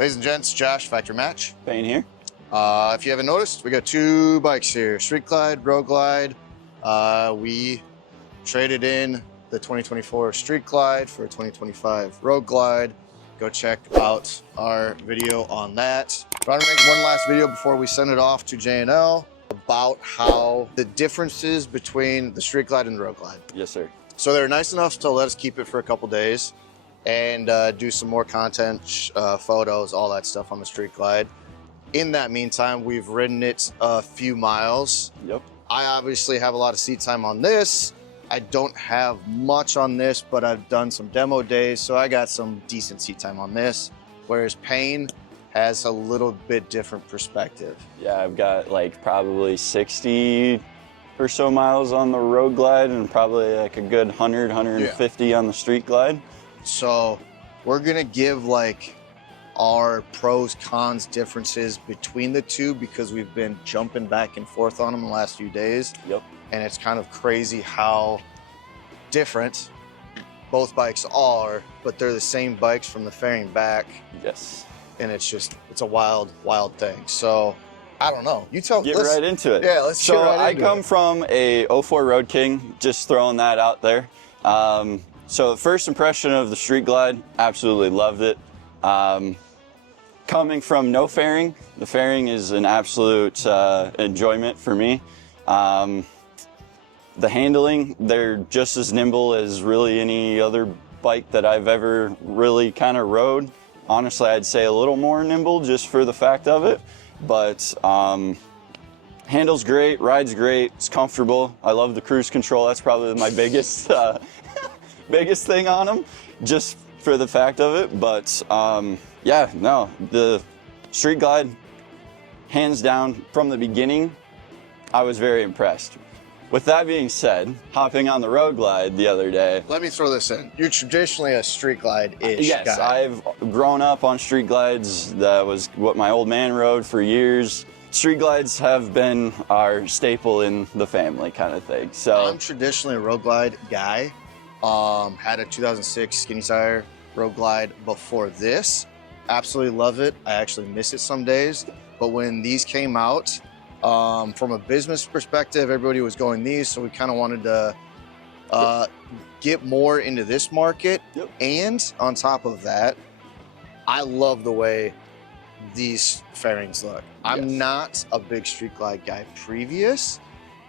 Ladies and gents, Josh, Factory Match. Payne here. If you haven't noticed, we got two bikes here, Street Glide, Road Glide. We traded in the 2024 Street Glide for a 2025 Road Glide. Go check out our video on that. I want to make one last video before we send it off to J&L about how the differences between the Street Glide and the Road Glide. Yes, sir. So they're nice enough to let us keep it for a couple days and do some more content, photos, all that stuff on the Street Glide. In that meantime, we've ridden it a few miles. Yep. I obviously have a lot of seat time on this. I don't have much on this, but I've done some demo days, so I got some decent seat time on this. Whereas Payne has a little bit different perspective. Yeah, I've got like probably 60 or so miles on the Road Glide and probably like a good 100, 150 on the Street Glide. So we're gonna give like our pros, cons differences between the two because we've been jumping back and forth on them the last few days. Yep. And it's kind of crazy how different both bikes are, but they're the same bikes from the fairing back. Yes. And it's a wild, wild thing. So I don't know. You tell. Get right into it. Yeah, let's get right into it. I come from a 04 Road King, just throwing that out there. So the first impression of the Street Glide, absolutely loved it. Coming from no fairing, the fairing is an absolute enjoyment for me. The handling, they're just as nimble as really any other bike that I've ever really kind of rode. Honestly, I'd say a little more nimble just for the fact of it, but handles great, rides great, it's comfortable. I love the cruise control. That's probably my biggest biggest thing on them, just for the fact of it. But yeah, no, the Street Glide, hands down, from the beginning, I was very impressed. With that being said, hopping on the Road Glide the other day. Let me throw this in. You're traditionally a Street Glide-ish yes, guy. I've grown up on Street Glides. That was what my old man rode for years. Street Glides have been our staple in the family kind of thing. So I'm traditionally a Road Glide guy. Had a 2006 skinny tire Road Glide before this. Absolutely love it. I actually miss it some days. But when these came out, from a business perspective, everybody was going these, so we kind of wanted to get more into this market. Yep. And on top of that, I love the way these fairings look. I'm not a big Street Glide guy previous,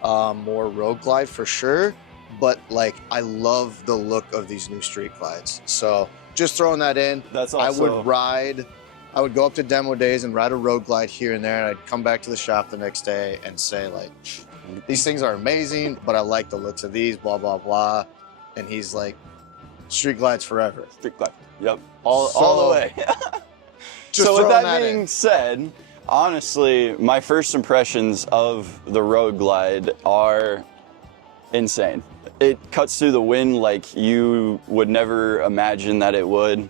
more Road Glide for sure, but like I love the look of these new Street Glides. So just throwing that in. That's also... I would go up to demo days and ride a Road Glide here and there, and I'd come back to the shop the next day and say like, these things are amazing, but I like the looks of these, blah, blah, blah. And he's like, Street Glides forever. Street Glide, yep, all the way. So with that being said, honestly, my first impressions of the Road Glide are insane. It cuts through the wind like you would never imagine that it would.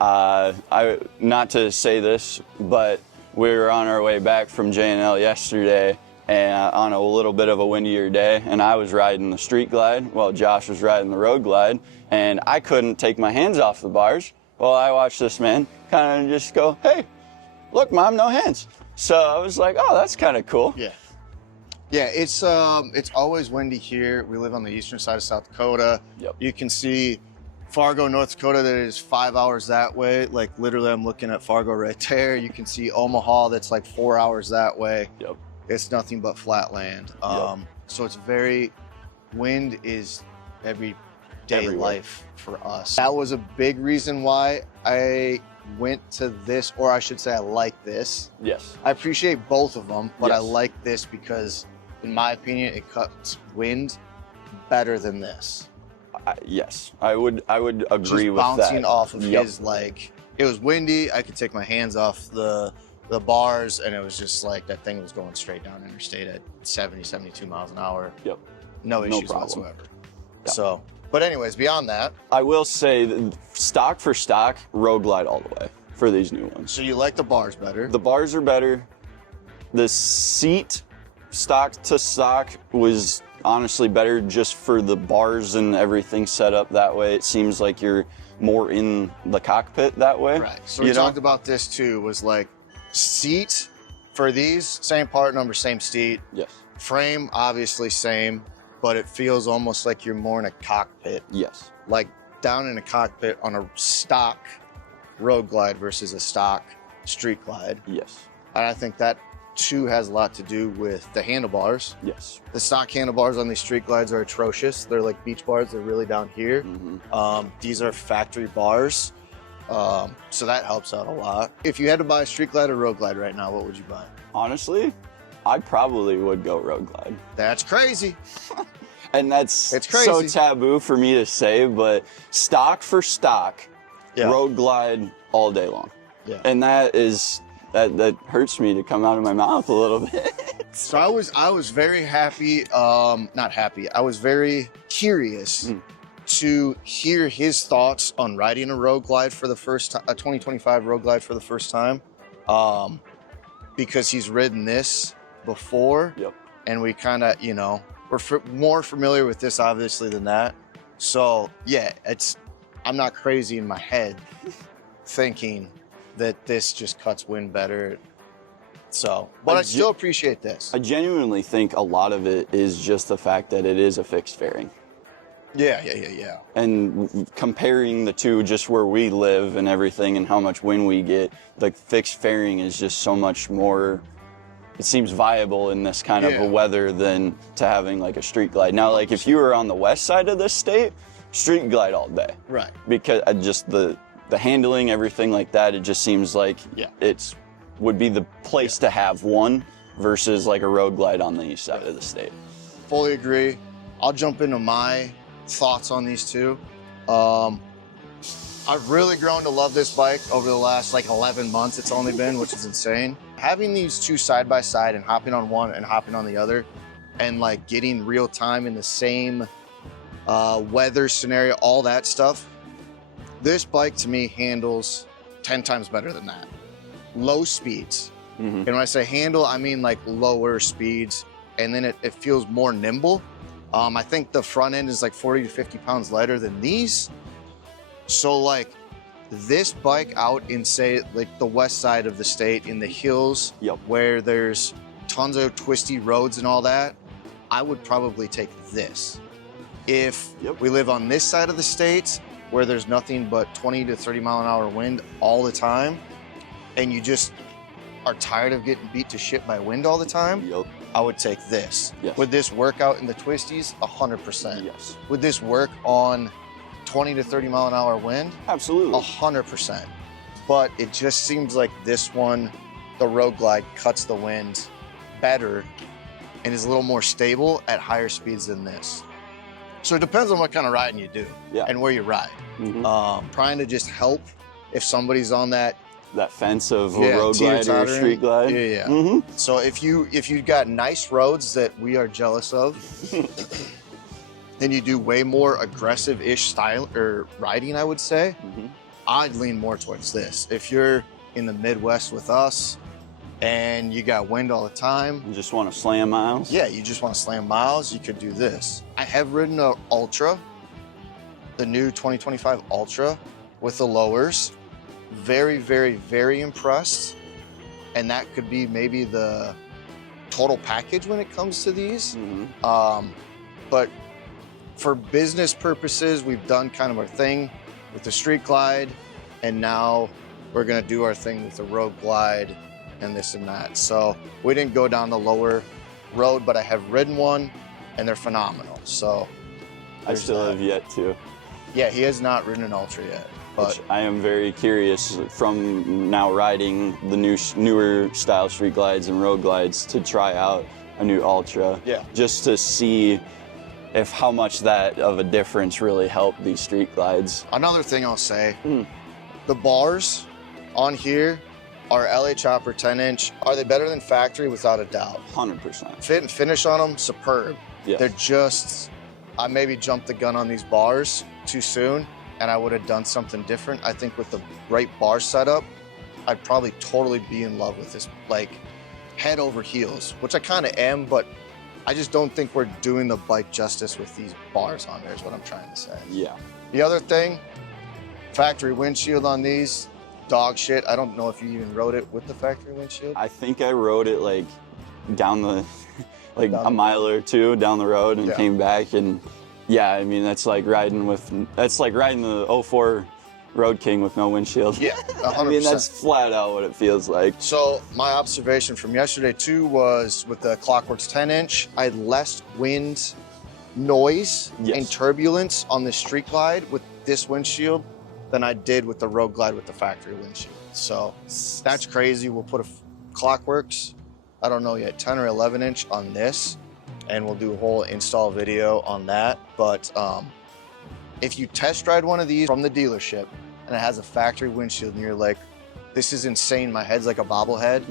Not to say this, but we were on our way back from J&L yesterday and on a little bit of a windier day, and I was riding the Street Glide while Josh was riding the Road Glide, and I couldn't take my hands off the bars. Well, I watched this man kind of just go, hey, look, Mom, no hands. So I was like, oh, that's kind of cool. Yeah. Yeah, it's always windy here. We live on the eastern side of South Dakota. Yep. You can see Fargo, North Dakota, that is 5 hours that way. Like literally I'm looking at Fargo right there. You can see Omaha, that's like 4 hours that way. Yep. It's nothing but flat land. So it's wind is everyday life for us. That was a big reason why I went to this, or I should say I like this. Yes. I appreciate both of them, but yes. I like this because in my opinion, it cuts wind better than this. Yes, I would agree with that. Bouncing off of his, like, it was windy. I could take my hands off the bars, and it was just like that thing was going straight down interstate at 70, 72 miles an hour. Yep. No issues whatsoever. Yep. So, but anyways, beyond that, I will say that stock for stock, Road Glide all the way for these new ones. So you like the bars better? The bars are better. The seat, stock to stock, was honestly better just for the bars and everything set up that way. It seems like you're more in the cockpit that way. Right. So we talked about this too, was like seat for these, same part number, same seat. Yes. Frame, obviously same, but it feels almost like you're more in a cockpit. Yes. Like down in a cockpit on a stock road glide versus a stock street glide. Yes. And I think that too has a lot to do with the handlebars. Yes. The stock handlebars on these street glides are atrocious. They're like beach bars. They're really down here. These are factory bars. So that helps out a lot. If you had to buy a street glide or road glide right now, what would you buy? Honestly, I probably would go road glide. That's crazy. And it's crazy. So taboo for me to say, but stock for stock, Yeah. road glide all day long. Yeah. And that hurts me to come out of my mouth a little bit. So I was very happy, not happy, I was very curious to hear his thoughts on riding a road glide for the first time, a 2025 road glide for the first time, because he's ridden this before. Yep. And we kind of, we're more familiar with this obviously than that. So yeah, I'm not crazy in my head thinking that this just cuts wind better. So, but I still appreciate this. I genuinely think a lot of it is just the fact that it is a fixed fairing. Yeah. And comparing the two, just where we live and everything and how much wind we get, the fixed fairing is just so much more, it seems viable in this kind of a weather than to having like a street glide. Now, like if you were on the west side of this state, street glide all day. Right. Because just the handling, everything like that, it just seems like it's would be the place to have one versus like a road glide on the east side of the state. Fully agree. I'll jump into my thoughts on these two. I've really grown to love this bike over the last like 11 months it's only been, which is insane. Having these two side by side and hopping on one and hopping on the other and like getting real time in the same weather scenario, all that stuff, this bike to me handles 10 times better than that. Low speeds. And when I say handle, I mean like lower speeds, and then it feels more nimble. I think the front end is like 40 to 50 pounds lighter than these. So like this bike out in say like the west side of the state in the hills where there's tons of twisty roads and all that, I would probably take this. If we live on this side of the state where there's nothing but 20 to 30 mile an hour wind all the time, and you just are tired of getting beat to shit by wind all the time, I would take this. Would this work out in the twisties? 100%. Yes. Would this work on 20 to 30 mile an hour wind? Absolutely. 100%. But it just seems like this one, the road glide, cuts the wind better and is a little more stable at higher speeds than this. So it depends on what kind of riding you do and where you ride. Trying to just help if somebody's on that fence of a road glide or a street glide. So if you've got nice roads that we are jealous of, and you do way more aggressive-ish style or riding, I would say, I'd lean more towards this. If you're in the Midwest with us and you got wind all the time, you just want to slam miles. Yeah, you just want to slam miles, you could do this. I have ridden an Ultra, the new 2025 Ultra with the lowers. Very, very, very impressed. And that could be maybe the total package when it comes to these. But for business purposes, we've done kind of our thing with the street glide, and now we're gonna do our thing with the road glide and this and that. So we didn't go down the lower road, but I have ridden one and they're phenomenal. So I still have yet to. Yeah, he has not ridden an Ultra yet. But I am very curious from now riding the newer style street glides and road glides to try out a new Ultra. Just to see if how much that of a difference really helped these street glides. Another thing I'll say, the bars on here are LA Chopper 10-inch. Are they better than factory? Without a doubt. 100%. Fit and finish on them, superb. They're just, I maybe jumped the gun on these bars too soon, and I would have done something different. I think with the right bar setup, I'd probably totally be in love with this, like head over heels, which I kind of am, but I just don't think we're doing the bike justice with these bars on there is what I'm trying to say. Yeah. The other thing, factory windshield on these, dog shit. I don't know if you even rode it with the factory windshield. I think I rode it like down the, like a mile or two down the road and came back, and yeah, I mean, that's like riding the 04 Road King with no windshield. Yeah, 100%. I mean, that's flat out what it feels like. So my observation from yesterday too was with the Clockworks 10-inch, I had less wind noise and turbulence on the Street Glide with this windshield than I did with the Road Glide with the factory windshield. So that's crazy. We'll put a Clockworks, I don't know yet, 10 or 11-inch on this, and we'll do a whole install video on that. But if you test ride one of these from the dealership and it has a factory windshield and you're like, this is insane, my head's like a bobblehead,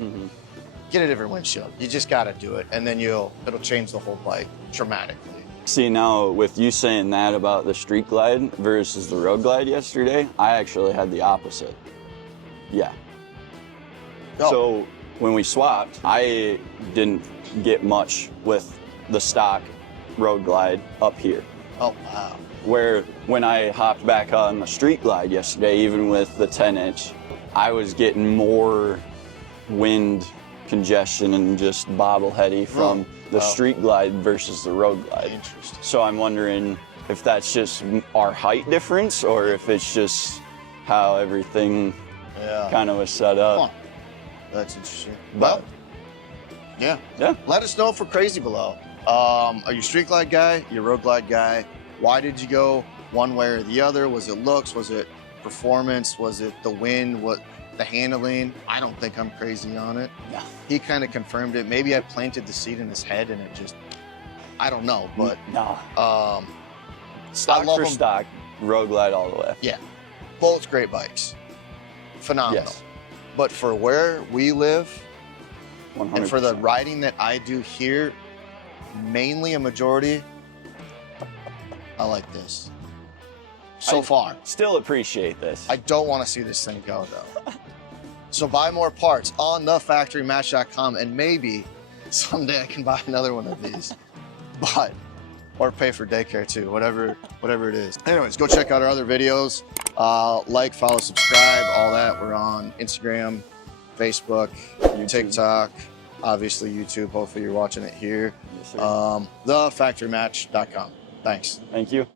get a different windshield. You just gotta do it, and then it'll change the whole bike dramatically. See, now with you saying that about the Street Glide versus the Road Glide yesterday, I actually had the opposite. Yeah. Oh. So when we swapped, I didn't get much with the stock Road Glide up here. Oh, wow. Where when I hopped back on the Street Glide yesterday, even with the 10-inch, I was getting more wind congestion and just bobbleheady from the Street Glide versus the Road Glide. Interesting. So I'm wondering if that's just our height difference or if it's just how everything kind of was set up. Huh. That's interesting. But yeah. Yeah. Let us know if we're crazy below. Are you Street Glide guy? You Road Glide guy? Why did you go one way or the other? Was it looks? Was it performance? Was it the wind? What the handling? I don't think I'm crazy on it. No. He kind of confirmed it. Maybe I planted the seed in his head and it just, I don't know. But no. Stock I love for stock, Road Glide all the way. Yeah. Both great bikes. Phenomenal. Yes. But for where we live, 100%. and for the riding that I do here, mainly a majority, I like this. So far. Still appreciate this. I don't want to see this thing go though. So buy more parts on thefactorymatch.com, and maybe someday I can buy another one of these. Or pay for daycare too, whatever it is. Anyways, go check out our other videos. Like, follow, subscribe, all that. We're on Instagram, Facebook, TikTok, obviously YouTube. Hopefully you're watching it here. Yes, sir. Thefactorymatch.com. Thanks. Thank you.